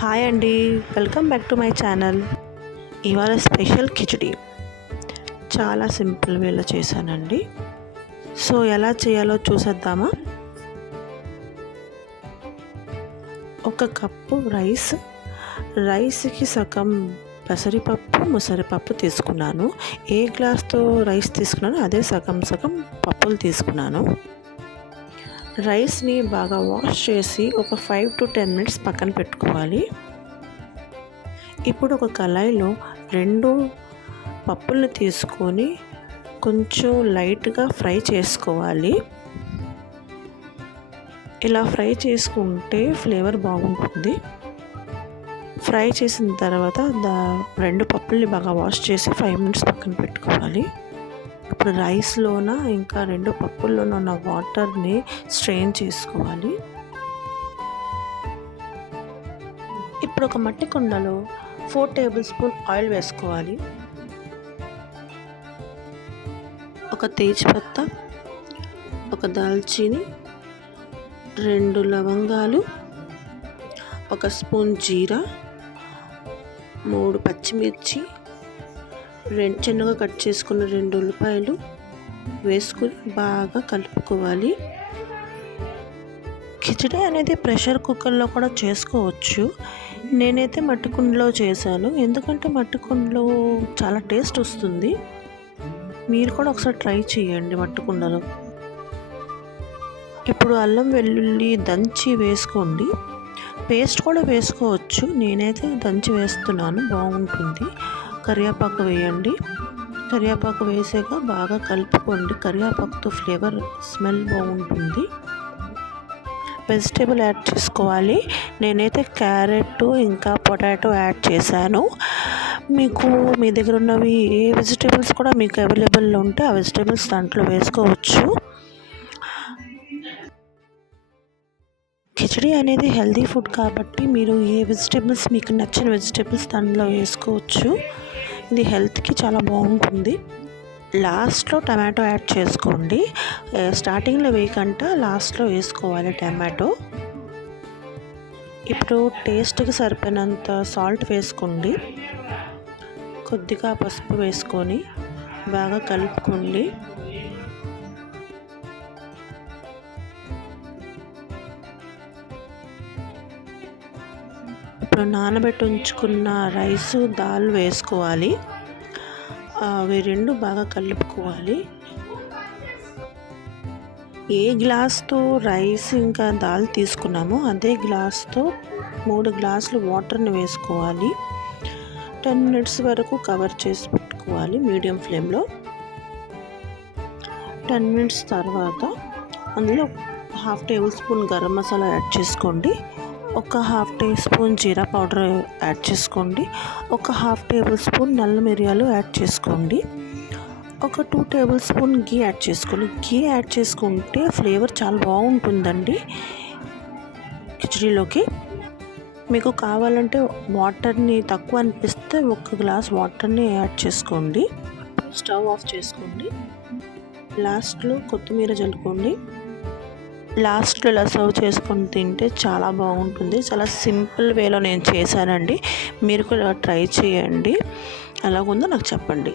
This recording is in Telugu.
హాయ్ అండి, welcome back to my channel. ఇవాళ స్పెషల్ కిచడీ చాలా సింపుల్ వేలో చేశానండి. సో ఎలా చేయాలో చూసేద్దామా. ఒక కప్పు రైస్కి సగం పెసరపప్పు ముసరపప్పు తీసుకున్నాను. ఏ గ్లాస్తో రైస్ తీసుకున్నానో అదే సగం పప్పులు తీసుకున్నాను. రైస్ని బాగా వాష్ చేసి ఒక 5 to 10 minutes పక్కన పెట్టుకోవాలి. ఇప్పుడు ఒక కళాయిలో 2 పప్పులను తీసుకొని కొంచెం లైట్గా ఫ్రై చేసుకోవాలి. ఇలా ఫ్రై చేసుకుంటే ఫ్లేవర్ బాగుంటుంది. ఫ్రై చేసిన తర్వాత 2 పప్పుల్ని బాగా వాష్ చేసి 5 minutes పక్కన పెట్టుకోవాలి. ఇప్పుడు రైస్లోన ఇంకా 2 పప్పుల్లోన ఉన్న వాటర్ని స్ట్రెయిన్ చేసుకోవాలి. ఇప్పుడు ఒక మట్టి కుండలో 4 tablespoon ఆయిల్ వేసుకోవాలి. ఒక తేజ్పత్తా, ఒక దాల్చీని, 2 లవంగాలు, ఒక స్పూన్ జీరా, 3 పచ్చిమిర్చి, చిన్నగా కట్ చేసుకున్న 2 ఉల్లిపాయలు వేసుకుని బాగా కలుపుకోవాలి. కిచడీ అనేది ప్రెషర్ కుక్కర్లో కూడా చేసుకోవచ్చు. నేనైతే మట్టి కుండలో చేశాను, ఎందుకంటే మట్టి కుండలో చాలా టేస్ట్ వస్తుంది. మీరు కూడా ఒకసారి ట్రై చేయండి మట్టి కుండలో. ఇప్పుడు అల్లం వెల్లుల్లి దంచి వేసుకోండి. పేస్ట్ కూడా వేసుకోవచ్చు, నేనైతే దంచి వేస్తున్నాను, బాగుంటుంది. కరివేపాకు వేయండి. కరివేపాకు వేసాక బాగా కలుపుకోండి. కరివేపాకుతో ఫ్లేవర్ స్మెల్ బాగుంటుంది. వెజిటేబుల్ యాడ్ చేసుకోవాలి. నేనైతే క్యారెట్ ఇంకా పొటాటో యాడ్ చేశాను. మీకు మీ దగ్గర ఉన్నవి ఏ వెజిటేబుల్స్ కూడా మీకు అవైలబుల్లో ఉంటే ఆ వెజిటేబుల్స్ దాంట్లో వేసుకోవచ్చు. కిచడీ అనేది హెల్తీ ఫుడ్ కాబట్టి మీరు ఏ వెజిటేబుల్స్ మీకు నచ్చిన వెజిటేబుల్స్ దాంట్లో వేసుకోవచ్చు. ఇది హెల్త్కి చాలా బాగుంటుంది. లాస్ట్లో టమాటో యాడ్ చేసుకోండి. స్టార్టింగ్లో వేయకంట లాస్ట్లో వేసుకోవాలి టమాటో. ఇప్పుడు టేస్ట్కి సరిపోయినంత సాల్ట్ వేసుకోండి. కొద్దిగా పసుపు వేసుకొని బాగా కలుపుకోండి. ఇప్పుడు నానబెట్టి ఉంచుకున్న రైసు దాల్ వేసుకోవాలి. అవి 2 బాగా కలుపుకోవాలి. ఏ గ్లాస్తో రైస్ ఇంకా దాల్ తీసుకున్నామో అదే గ్లాస్తో 3 గ్లాసులు వాటర్ని వేసుకోవాలి. 10 minutes వరకు కవర్ చేసి పెట్టుకోవాలి మీడియం ఫ్లేమ్లో. 10 minutes తర్వాత అందులో 1/2 tablespoon గరం మసాలా యాడ్ చేసుకోండి. ఒక 1/2 teaspoon జీరా పౌడర్ యాడ్ చేసుకోండి. ఒక 1/2 tablespoon నల్ల మిరియాలు యాడ్ చేసుకోండి. ఒక 2 tablespoon గీ యాడ్ చేసుకోండి. గీ యాడ్ చేసుకుంటే ఫ్లేవర్ చాలా బాగుంటుందండి కిచడీలోకి. మీకు కావాలంటే వాటర్ని తక్కువ అనిపిస్తే 1 గ్లాస్ వాటర్ని యాడ్ చేసుకోండి. స్టవ్ ఆఫ్ చేసుకోండి. లాస్ట్లో కొత్తిమీర జల్లుకోండి. లాస్ట్లో ఇలా సర్వ్ చేసుకొని తింటే చాలా బాగుంటుంది. చాలా సింపుల్ వేలో నేను చేశానండి. మీరు కూడా ట్రై చేయండి. ఎలాగుందో నాకు చెప్పండి.